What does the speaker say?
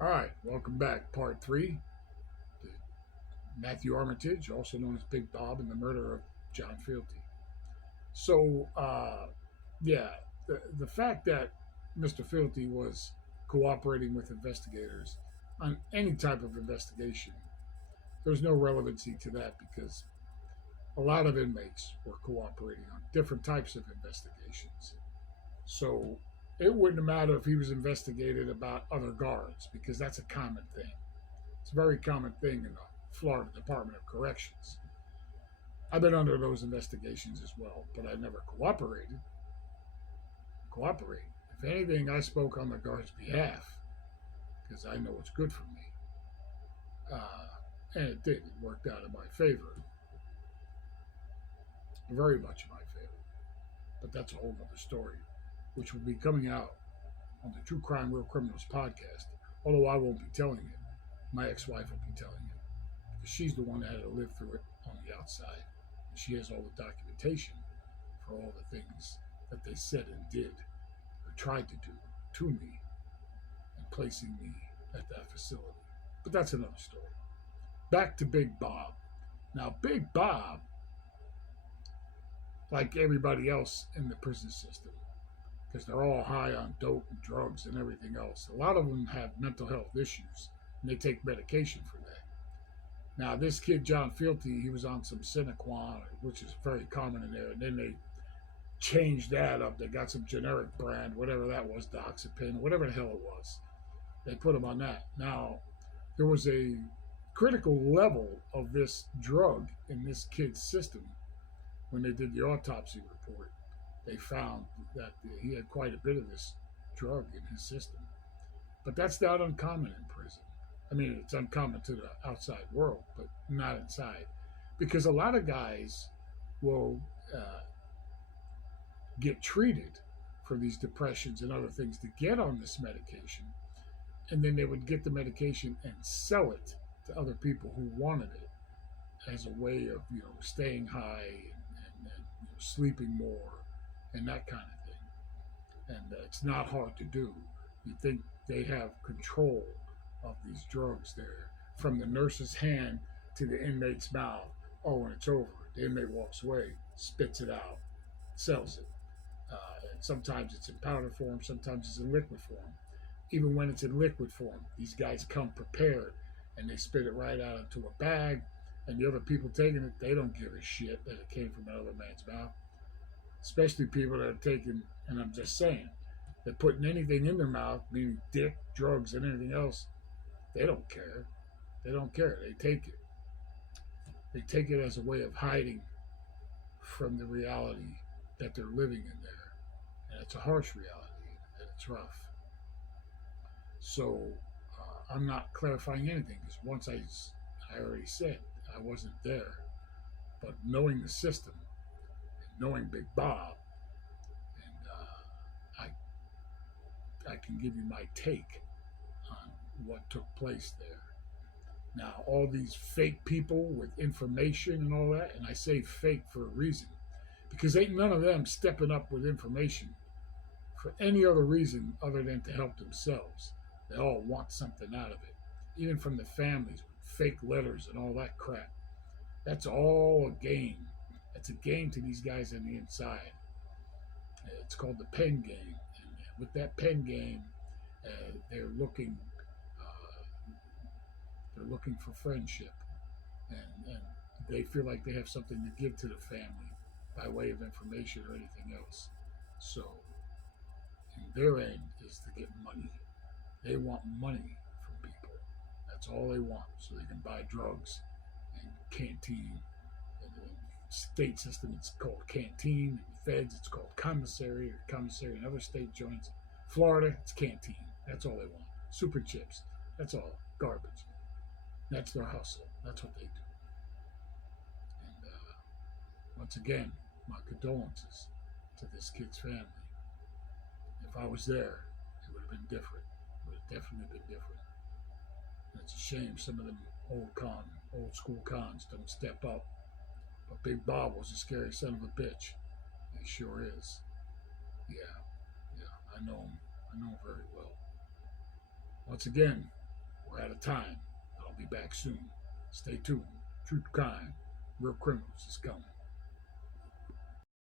All right, welcome back. Part three. The Matthew Armatige, also known as Big Bob, and the murder of John Fealty. So, yeah, the fact that Mr. Fealty was cooperating with investigators on any type of investigation, there's no relevancy to that because a lot of inmates were cooperating on different types of investigations. So, it wouldn't matter if he was investigated about other guards because that's a common thing. It's a very common thing in the Florida Department of Corrections. I've been under those investigations as well, but I never cooperated. Cooperate. If anything, I spoke on the guard's behalf because I know what's good for me. And it did. It worked out in my favor. Very much in my favor. But that's a whole other story, which will be coming out on the True Crime Real Criminals podcast. Although I won't be telling it. My ex-wife will be telling it. Because she's the one that had to live through it on the outside. And she has all the documentation for all the things that they said and did or tried to do to me and placing me at that facility. But that's another story. Back to Big Bob. Now, Big Bob, like everybody else in the prison system, because they're all high on dope and drugs and everything else, a lot of them have mental health issues and they take medication for that. Now, this kid, John Fealty, he was on some Cinequan, which is very common in there, and then they changed that up. They got some generic brand, whatever that was, Doxepin, whatever the hell it was. They put him on that. Now, there was a critical level of this drug in this kid's system when they did the autopsy report. They found that he had quite a bit of this drug in his system. But that's not uncommon in prison. I mean, it's uncommon to the outside world, but not inside. Because a lot of guys will get treated for these depressions and other things to get on this medication. And then they would get the medication and sell it to other people who wanted it as a way of, staying high and sleeping more and that kind of thing. And it's not hard to do. You think they have control of these drugs there, from the nurse's hand to the inmate's mouth. Oh, and it's over. The inmate walks away, spits it out, sells it. And sometimes it's in powder form, sometimes it's in liquid form. Even when it's in liquid form, these guys come prepared and they spit it right out into a bag. And the other people taking it, they don't give a shit that it came from another man's mouth. Especially people that are taking, and I'm just saying, they're putting anything in their mouth, meaning dick, drugs, and anything else. They don't care. They don't care. They take it. They take it as a way of hiding from the reality that they're living in there. And it's a harsh reality, and it's rough. So I'm not clarifying anything because once I already said I wasn't there. But knowing the system, and knowing Big Bob, and I can give you my take on what took place there. Now, all these fake people with information and all that, and I say fake for a reason, because ain't none of them stepping up with information for any other reason other than to help themselves. They all want something out of it, even from the families with fake letters and all that crap. That's all a game. It's a game to these guys on the inside. It's called the pen game. And with that pen game, they're looking for friendship, and they feel like they have something to give to the family by way of information or anything else. So, in their end is to get money. They want money from people. That's all they want, so they can buy drugs and canteen. And in the state system, it's called canteen. In the feds, it's called commissary, or commissary in other state joints. Florida, it's canteen. That's all they want. Super chips. That's all. Garbage. That's their hustle. That's what they do. And once again, my condolences to this kid's family. If I was there, it would have been different. It would have definitely been different. And it's a shame some of them old school cons don't step up. But Big Bob was a scary son of a bitch. He sure is. Yeah, I know him. I know him very well. Once again, we're out of time. I'll be back soon. Stay tuned. True crime, real criminals is coming.